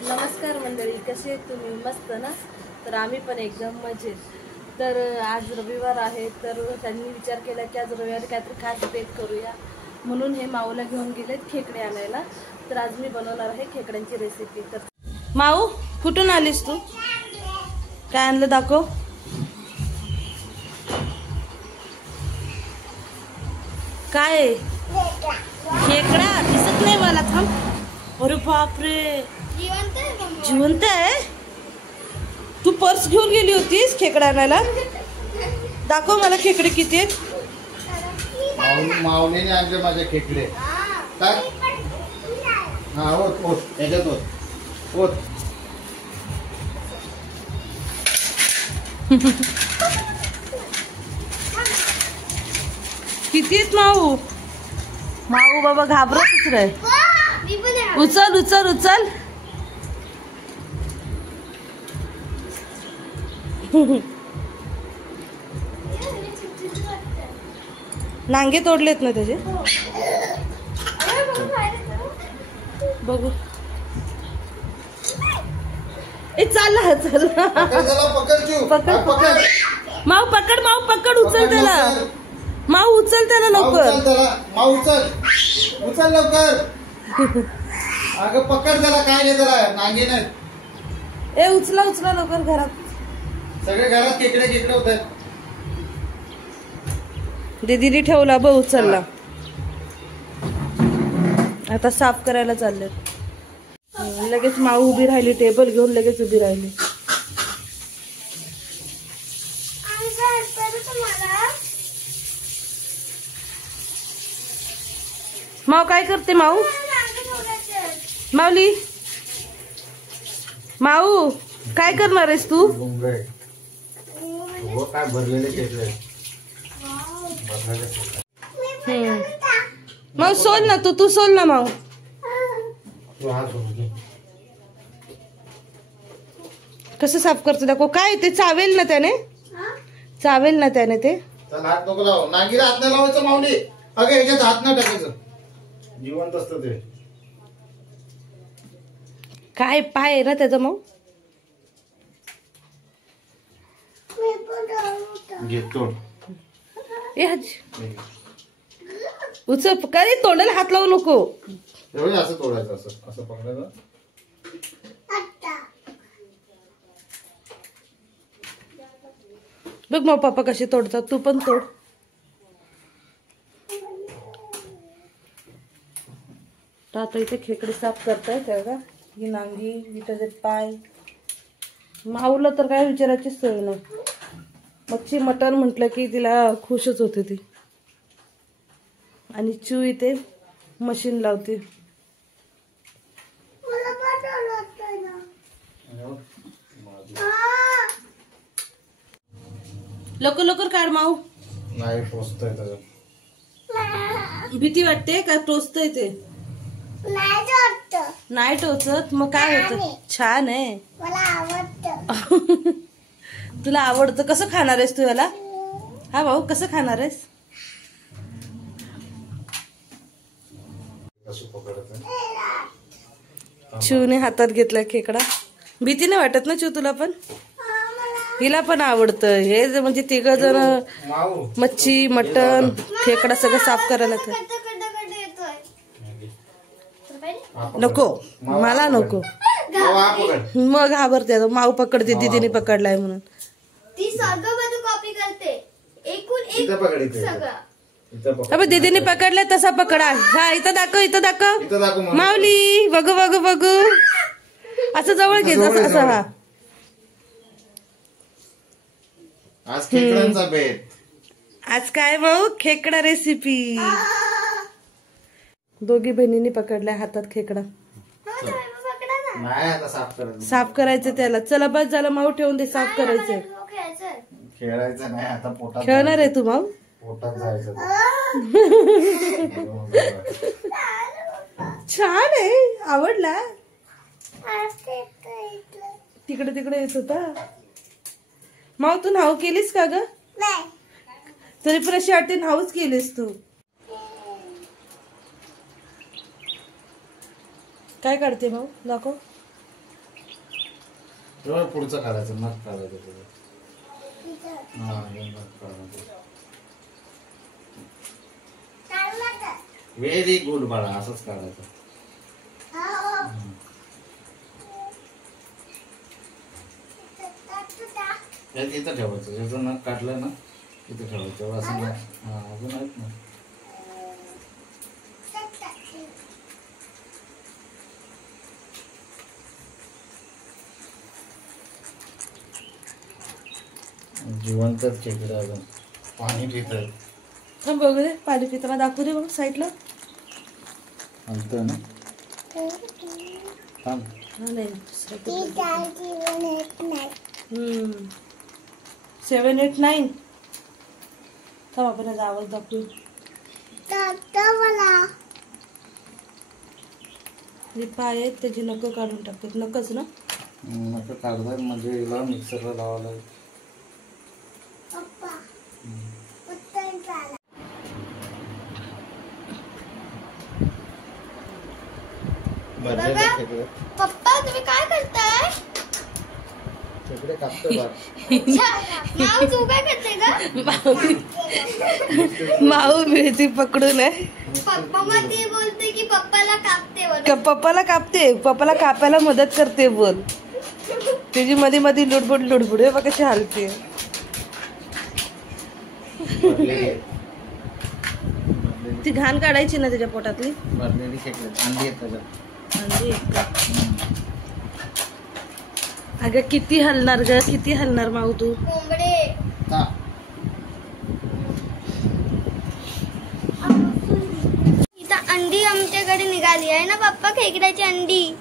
नमस्कार मंडळी, कसे आहेत तुम्ही? मस्त ना? तर आम्ही पण एकदम मजेत. तर आज रविवार आहे, तर त्यांनी विचार केला की आज रविवारी काहीतरी खास बेत करूया, म्हणून हे माऊला घेऊन गेलेत खेकडे आणायला. तर आज मी बनवणार आहे खेकड्यांची रेसिपी. तर माऊ, कुठून आलीस तू? काय आणलं दाखव. काय? खेकडा दिसत नाही मला, थांब. अरे बापरे, जिवंत आहे. तू पर्स घेऊन गेली होतीस खेकडा आणायला? दाखव मला खेकडे किती आहेत. माऊलीने आणले माझे खेकडे. काय? हा, होत होत याच्यात होत होत. किती आहेत माऊ? माऊ बाबा घाबरतच रे. उचल उचल उचल. नांगे तोडलेत ना त्याचे. बघू. ए चालला चल. पकड पकड माऊ, पकड माऊ, पकड. उचल त्याला माऊ, उचल त्याला लवकर. माऊ उचल, उचल लवकर. अगं पकड त्याला. काय नाही त्याला, नांगे नाही. ए उचला उचला लवकर. घरात सगळे घरात खेकडे खेकडे होत आहेत. दीदीने ठेवला बघ, उचलला. आता साफ करायला चालले. लगेच माऊ उभी राहिली, टेबल घेऊन लगेच उभी राहिली. माऊ काय करते? माऊ, माऊली, माऊ काय करणार आहेस तू? काय भरलेले खेकडे. माऊ सोल ना, तू सोल ना माऊ. कसं साफ करतो दाखव. काय ते चावेल ना त्याने, चावेल ना त्याने ते. हात नको लाव. नांगीला हात नाही लावायचं माऊली. अगं ह्याच्यात हात नाही टाकायचं, जिवंत असतं ते. काय पाय आहे ना त्याचा माऊ. घेतो. उचल. काय तोंडाला हात लावू नको. असं तोडायचं, असं असं पकडायचं. बघ मग पप्पा कसे तोडतात, तू पण तोड. आता इथे खेकडे साफ करताय तेव्हा. ही नांगी, ही त्याचे पाय. माऊला तर काय विचारायची सोय नाही. मच्छी मटण म्हटलं की तिला खुशच होते ती. आणि चू इथे मशीन लावते. लवकर लवकर काढ माऊ. नाही टोचतंय त्याचं. भीती वाटते का? टोचतंय ते. नाही टोचत. मग काय होतं? छान आहे, मला आवडतं. तुला आवडतं. कसं खाणार आहेस तू याला? हा भाऊ, कसं खाणार आहेस? चिवने हातात घेतला खेकडा. भीती नाही वाटत ना चिव तुला पण? हिला पण आवडतं हे. म्हणजे तिघ जण मच्छी मटण खेकडा सगळं साफ करायला. तर नको, मला नको. मग घाबरते. माऊ पकडते, दीदीने पकडलाय म्हणून. ती सगळं कॉपी करते. अबे दीदीने पकडलाय तसा पकडा. हा इथं दाखव, इथं दाखव. माऊली बघू बघू बघू. असं जवळ घे, असं. हा आज खेकड्यांचा बेत. आज काय भाऊ? खेकडा रेसिपी. दोघी बहिणींनी पकडलाय हातात खेकडा. नाही आता साफ करायचं. साफ करायचं त्याला. चला बस झालं माऊ, ठेवून दे. साफ करायचंय. खेळायचं नाही आता. पोटात खेळणार आहे तू माऊ? पोटात जायचं. छान आहे, आवडला. तिकडे तिकडे येत होता. माऊ तू नाव केलीस का ग? तरी पण अशी वाटते नावच केलीस तू. काय काढते भाऊ? दाखव. तेव्हा पुढचं काढायचं, नख काढायचं पुढे. हा हे नख काढायचं. व्हेरी गुड बाळा, असंच काढायचं. इथं ठेवायचं, ज्याचं नख काढलं ना इथं ठेवायचं. असं नाही. हा अजून आहेत ना. जिवंत खेकडे अजून पाणी पित थांब बघू दे, पाणी पिताना दाखवू दे बघ साईडला. आणतोय ना. थांब. हा नाही 789. थांब आपण याचा आवाज दाखवू. जे पाय आहेत त्याची नकं काढून टाकतात. नकच ना नका काढतात म्हणजे हिला मिक्सरला लावायला. पप्पा तुम्ही काय करताय? खेकडे कापतोय बघ. माऊ तू काय करते ग? माऊ मिळती पकडून आहे. पप्पा मग ती बोलते की पप्पाला कापते बरं. पप्पाला कापते, पप्पाला कापायला मदत करते बोल. त्याची मध्ये मध्ये लुडबुड हे बघ कशी हालते. ती घाण काढायची ना त्याच्या पोटातली. भरलेली खेकडे अंडी आहेत त्याच्यात. अंडी आहेत का? अगं किती हलणार ग, किती हलणार माऊ तू. कोंबडे. हा. इथं अंडी आमच्याकडे निघाली आहे ना पप्पा, खेकड्याची अंडी.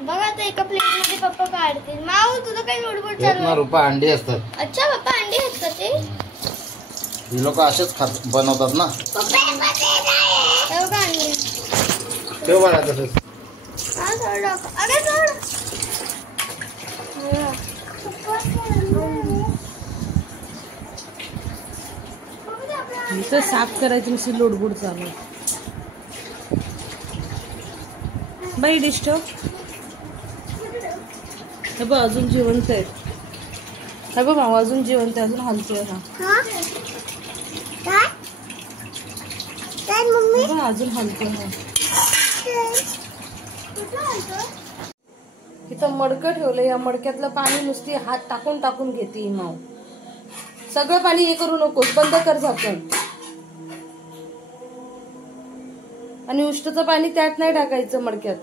बघा आता एका प्लेट मध्ये पप्पा काढतील. माऊ तुझं काही लुडबुड चालू आहे? रुपा अंडी असतात. अच्छा पप्पा अंडी आहेत का ते? ही लोक असेच बनवतात ना. हे बघा अंडी. ठेव बाळा तसंच. हा सोड टाक. अगं सोड. इथं साफ करायची नुसती लोडबुड चालू. बाई डिश ठेव. हे बघ अजून जिवंत आहे. हे बघ माऊ अजून जिवंत आहे, अजून हलतोय हा. हे बघ अजून हलतोय हा. इथं मडकं ठेवलं, या मडक्यातलं पाणी नुसती हात टाकून टाकून घेते ही माऊ. सगळं पाणी हे करू नकोस, बंद कर झाकण. आणि उष्टचं पाणी त्यात नाही टाकायचं मडक्यात.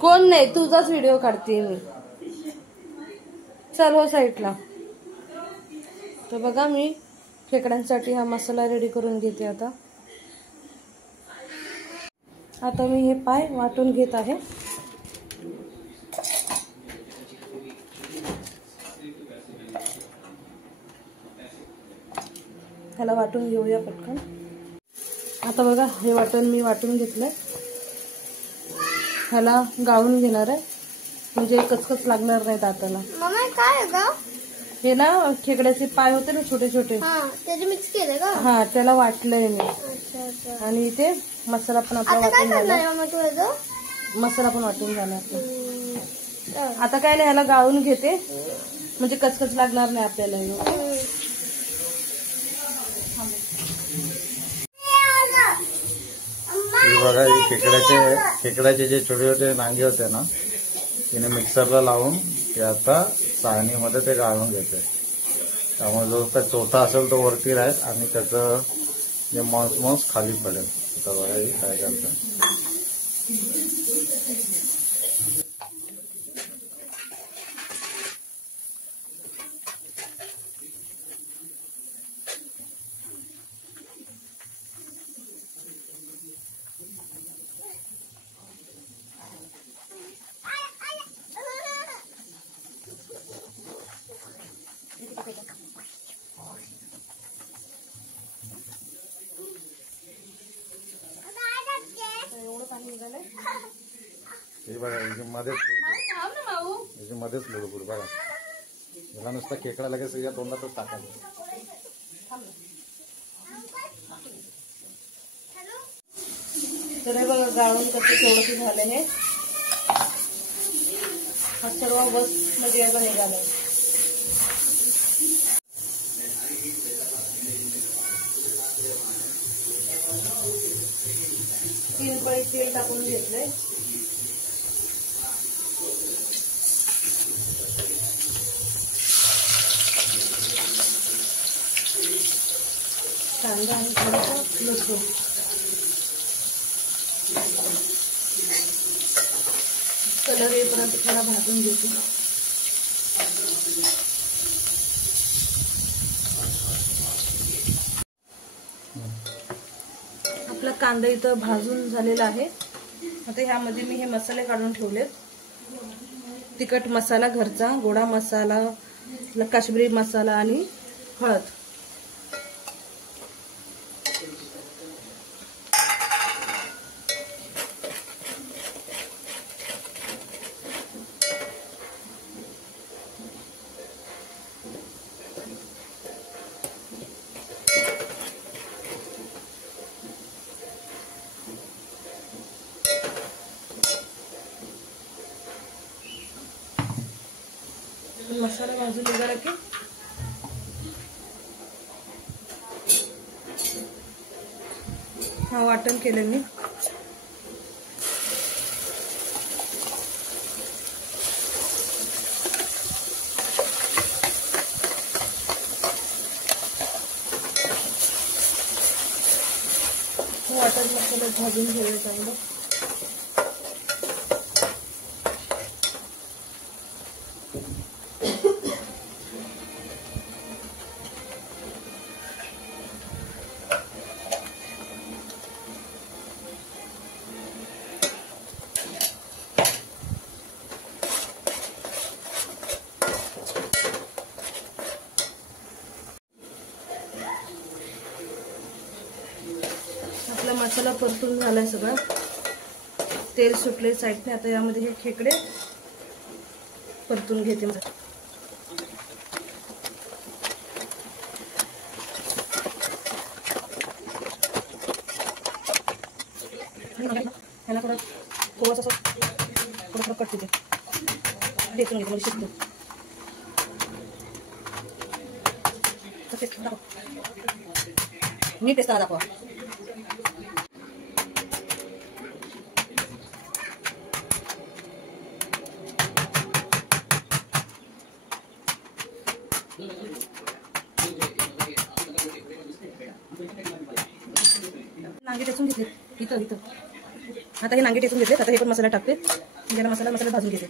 कोण नाही, तुझाच व्हिडिओ काढते मी. चल हो साईडला. तर बघा मी खेकड्यांसाठी हा मसाला रेडी करून घेते. आता मी हे पाय वाटून घेत आहे. ह्याला वाटून घेऊया पटकन. आता बघा हे वाटण मी वाटून घेतलंय. ह्याला गाळून घेणार आहे म्हणजे कचकच लागणार नाही दाताला. मम्मा काय ग? हे ना खेकड्याचे पाय होते ना छोटे छोटे, त्याचे मिक्स केले का? हा त्याला वाटलंय मी. अच्छा. आणि इथे मसाला पण आपला आता काय वाटून झाला. करणार मम्मा तू याचं? मसाला पण वाटून झाला आपला. आता काय नाही ह्याला गाळून घेते म्हणजे कचकच लागणार नाही आपल्याला. बघा खेकड्याचे जे छोटे छोटे नांगे होते ना तिने मिक्सरला लावून ते आता चाळणीमध्ये ते गाळून घेते. त्यामुळे जो काही चोथा असेल तो वरती राहील आणि त्याचं जे मांस खाली पडेल. आता बघा हे काय करतं. हे बघा याच्यामध्येच लुडबुड बघा. याला नुसता खेकडा लगेच या तोंडातच टाकायचं. तर हे बघा गाळून कसं थोडंसं झालं हे. हा सर्व बस मध्ये याचा निघाला. तीन पळी तेल टाकून घेतलंय. कांदा आणि थोडंसं लसूण. कलर येईपर्यंत थोडा भाजून घेतो. आपला कांदा इथं भाजून झालेला आहे. आता ह्यामध्ये मी हे मसाले काढून ठेवलेत. तिखट मसाला घरचा, गोडा मसाला, काश्मीरी मसाला आणि हळद. मसाला भाजून निघाला की हा वाटण केलं मी. वाटण मसाला भाजून घेऊया चांगलं. आपला मसाला परतून झालाय सगळा. तेल सुटले साईडने. आता यामध्ये हे खेकडे परतून घेते. ह्याला थोडंसं कट तिथे देतो म्हणजे शिकतो. नीट असता दाखवा. नांगे टेचून घेतले इथं इथं. आता हे नांगे टेचून घेतले. आता हे पण मसाला टाकते. ज्याला मसाला भाजून घेते.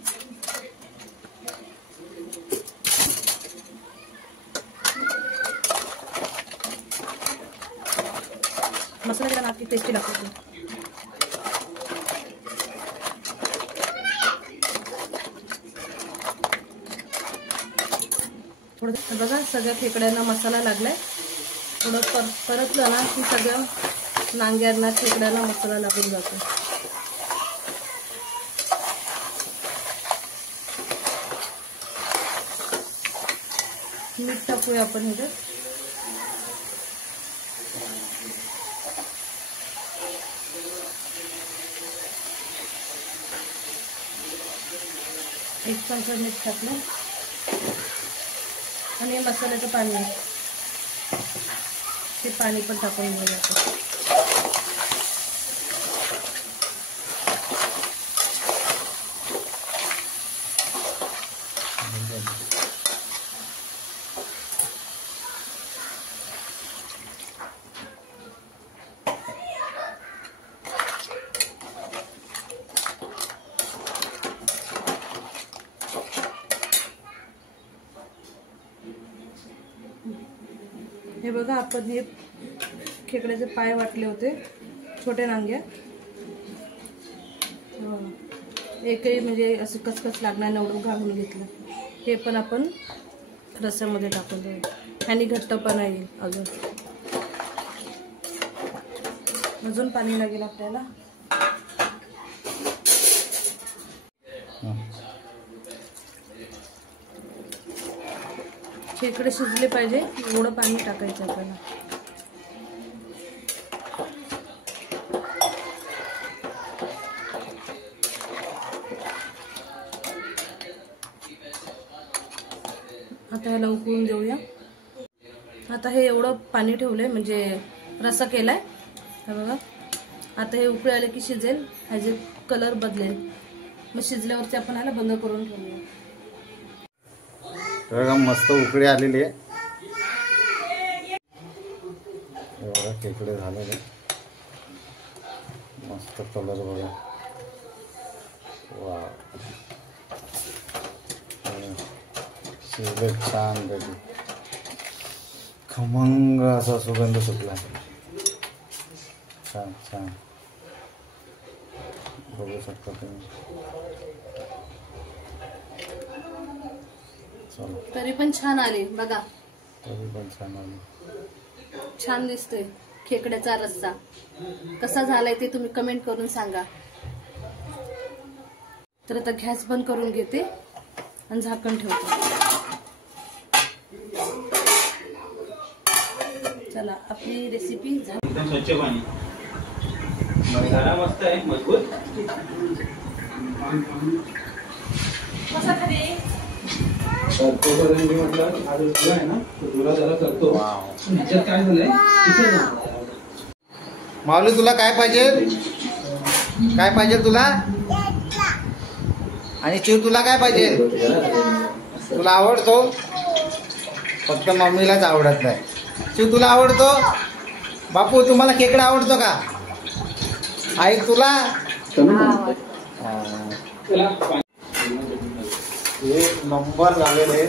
मसाला जरा नाकी टेस्टी लागतो. थोडं बघा सगळ्या खेकड्यांना मसाला लागलाय. थोडं परतलं ना की सगळ्या नांग्यांना खेकड्यांना मसाला लागून जातो. मीठ टाकूया आपण ह्याच्यात. एक चमचा मीठ टाकलं आणि मसाल्याचं पाणी आहे ते पाणी पण टाकून घ्यायचं. हे बघा आपण हे खेकड्याचे पाय वाटले होते छोटे नांग्या. एकही म्हणजे असं कचकच लागणार एवढं घालून घेतलं. हे पण आपण रस्स्यामध्ये टाकून देऊ. आणि घट्टपणा येईल. अजून पाणी लागेल आपल्याला. खेकडे शिजले पाहिजे एवढं पाणी टाकायचं आपल्याला. आता ह्याला उकळून देऊया. आता हे एवढं पाणी ठेवलंय म्हणजे रस्सा केलाय हे बघा. आता हे उकळी आले की शिजेल, ह्याचे कलर बदलेल. मग शिजल्यावरती आपण ह्याला बंद करून ठेवूया. बघा मस्त उकळी आलेली आहे. बघा खेकडे झालेले मस्त कलर बघा. वा शिजले छान पैकी. खमंग असा सुगंध सुटला. छान छान बघू शकता तुम्ही. चला तरी पण छान आले बघा. तरी पण छान आले. छान दिसतोय खेकड्याचा रस्सा. कसा झालाय ते तुम्ही कमेंट करून सांगा. तर आता गॅस बंद करून घेते आणि झाकण ठेवते. चला आपली रेसिपी एकदम स्वच्छ पाणी. जरा मस्त आहे मजबूत. म्हटलं आज तुला आहे ना तुला जरा करतो. ह्याच्यात काय झालंय माऊली तुला काय पाहिजे? काय पाहिजे तुला? आणि चिव तुला काय पाहिजे? तुला आवडतो? फक्त मम्मीलाच आवडत नाही. चिव तुला आवडतो? बापू तुम्हाला खेकडा आवडतो का? आई तुला? एक नंबर झालेले.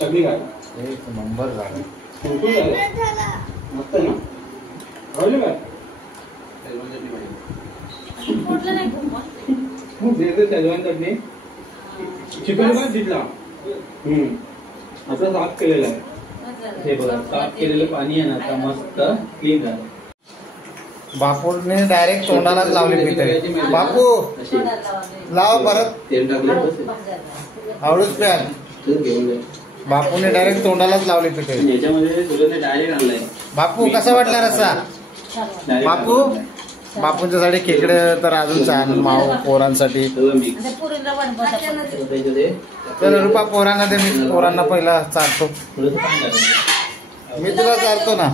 चकली काय एक नंबर झाले. मस्त ना. आवडलं काय? शेजवान चटणी. चिकन पण तिथला असं साफ केलेलं आहे. हे बघा साफ केलेलं पाणी आहे ना आता मस्त क्लीन झालं. बापूने डायरेक्ट तोंडालाच लावली पितळी. बापू लाव परत. तेल टाकलं हळूच प्याल. बापूने डायरेक्ट तोंडालाच लावली पितळी. याच्यामध्ये तुला डायरेक्ट आणलंय. बापू कसा वाटला रस्सा? बापू बापूंच्या साठी खेकडे तर अजून छान. माऊ पोरांसाठी. चल रुपा पोरांना दे. मी पोरांना पहिला चालतो. मी तुला चालतो ना.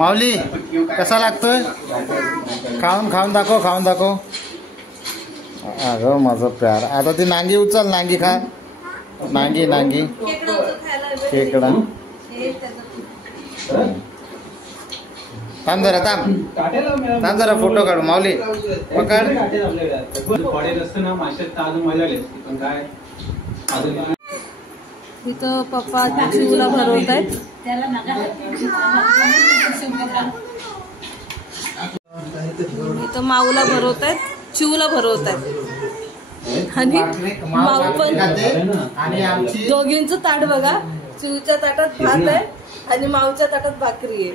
माऊली कसा लागतोय? खाऊन दाखव. खाऊन दाखव. अगं माझं प्यार. आता ती नांगी उचल. नांगी खा. नांगी खेकडा. थांब जरा फोटो काढू. माऊली पकड. ना माशात अजून मजा आली असती पण काय अजून. इथं पप्पा चिवला भरवत आहेत. इथं माऊला भरवत आहेत, चिवला भरवत आहेत. आणि माऊ पण. दोघींचं ताट बघा. चिवच्या ताटात भात आहे आणि माऊच्या ताटात भाकरी आहे.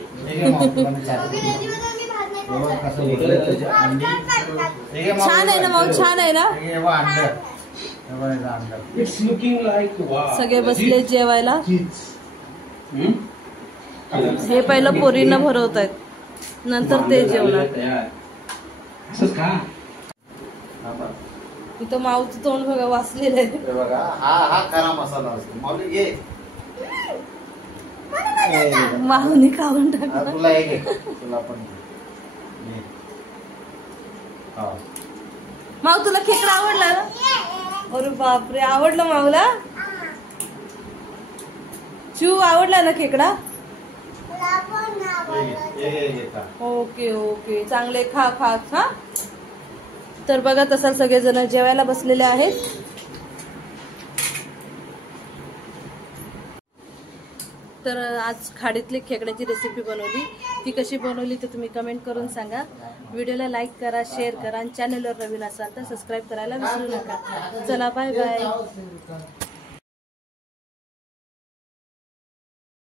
छान आहे ना माऊ? छान आहे ना? सगळे बसले जेवायला. हे पहिलं पोरींना भरवत आहेत, नंतर ते जेवणार. इथं माऊचं तोंड बघा वाचलेलं आहे. बघा हा खरा मसाला असतो. माऊली घे. माऊनी खाऊन टाकला. तुला एक घे. तुला पण घे. माऊ तुला खेकडा आवडला ना? अरे बापरे, आवडलं माऊला? चिव आवडला ना खेकडा? ओके ओके चांगले खा खा खा. तर बघा तसा सगळेजण जेवायला बसलेले आहेत. तर आज खाडीतली खेकड्याची रेसिपी बनवली. ती कशी बनवली ते तुम्ही कमेंट करून सांगा. व्हिडिओला लाईक करा, शेअर करा आणि चॅनलवर नवीन असाल तर सबस्क्राईब करायला विसरू नका. चला बाय बाय.